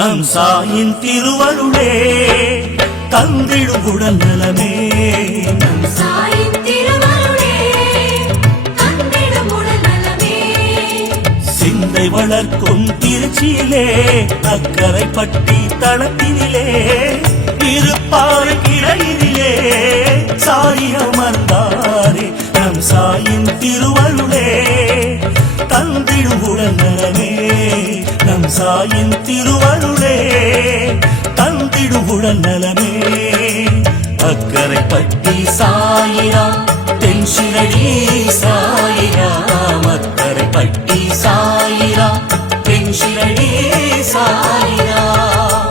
நம் சாயின் திருவருளே தந்திடும் உடல் நலமே. நம் சாயின் திருவருளே தந்திடும் உடல் நலமே. சிந்தை வளர்க்கும் திருச்சியிலே அக்கரைப்பட்டி தளத்தினிலே இருப்பாறை கிளையிலே சாய் அமர்ந்தாரே. நம் சாயின் திருவருளே தந்திடும் உடல் நலமே. நம் சாயின் திருவருளே தந்திடும் உடல் நலமே. அக்கரைப்பட்டி சாயிராம் தென்சிரடி சாயிராம். அக்கரைப்பட்டி சாயிராம் தென்சிரடி சாயிராம்.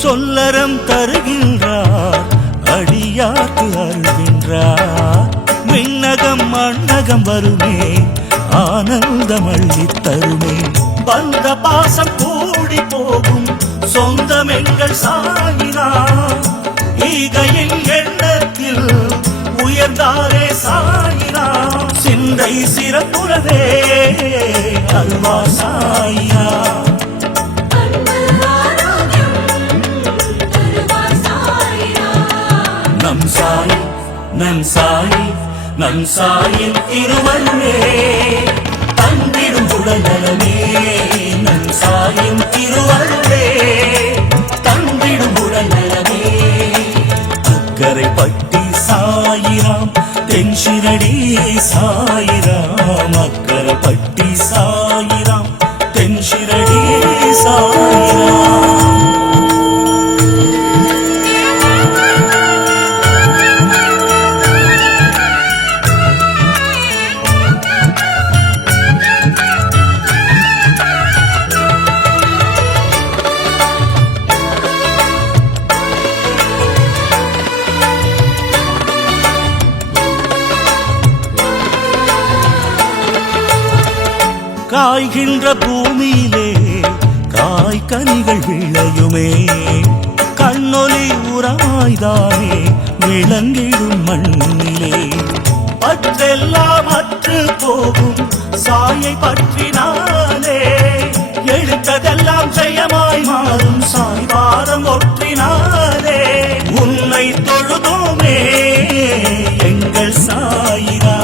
சொல்லறம் தருகின்றார் அடியாக்கு அருகின்றார். விண்ணகம் மண்ணகம் வருமே ஆனந்தம் அள்ளி தருமே. வந்த பாசம் கூடி போகும் சொந்தம் எங்கள் சாயிரா. ஈகையின் எண்ணத்தில் உயர்ந்தாரே சாயிரா. சிந்தை சிறப்புறவே அல்வா சாயிரா. நம் சாய் நம் சாய் நம் சாயின் திருவருளே தந்திடும் உடல் நலமே. நம் சாயின் திருவருளே தந்திடும் உடல் நலமே. அக்கரைப்பட்டி சாயிராம் தென்சிரடி சாயிராம். அக்கரைப்பட்டி சாயிராம் தென்சிரடி சாயிராம். காய்கின்ற பூமியிலே காய்கனிகள் விளையுமே. கண்ணொலி உரமாய்தானே விளங்கிடும் மண்ணிலே. பற்றெல்லாம் அற்று போகும் சாயை பற்றினாலே. எழுத்ததெல்லாம் ஜெயமாய் மாறும் சாய் பாதம் ஒற்றினாலே. உன்னை தொழுதோமே எங்கள் சாயிரா.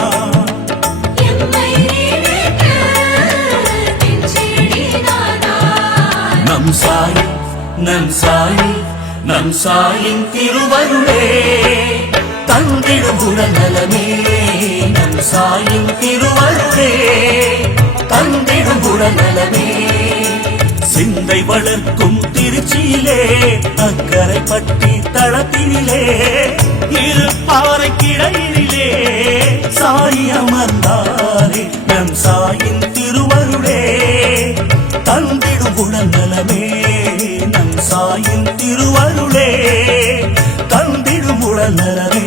நம் சாய் நம் சாய் நம் சாயின் திருவருளே தந்திடும் உடல் நலமே. நம் சாயின் திருவருளே தந்திடும் உடல் நலமே. சிந்தை வளர்க்கும் திருச்சியிலே அக்கரைப்பட்டி தளத்தினிலே இருப்பாறை கிளையிலே சாய் அமர்ந்தாரே. நம் சாயின் திருவருளே தந்திடும் உடல் நலமே. நம் சாயின் திருவருளே தந்திடும் உடல் நலமே.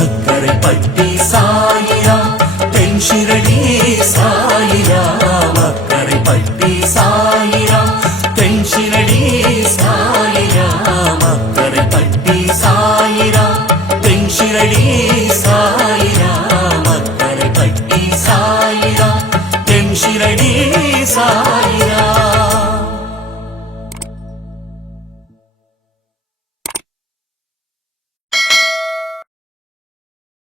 அக்கரைப்பட்டி சாயிராம் தென்சிரடி சாயிராம். அக்கரைப்பட்டி சாயிராம் தென்சிரடி சாயிராம். அக்கரைப்பட்டி சாயிராம் தென்சிரடி சாயிராம். அக்கரைப்பட்டி சாயிராம் தென்சிரடி சாயிராம்.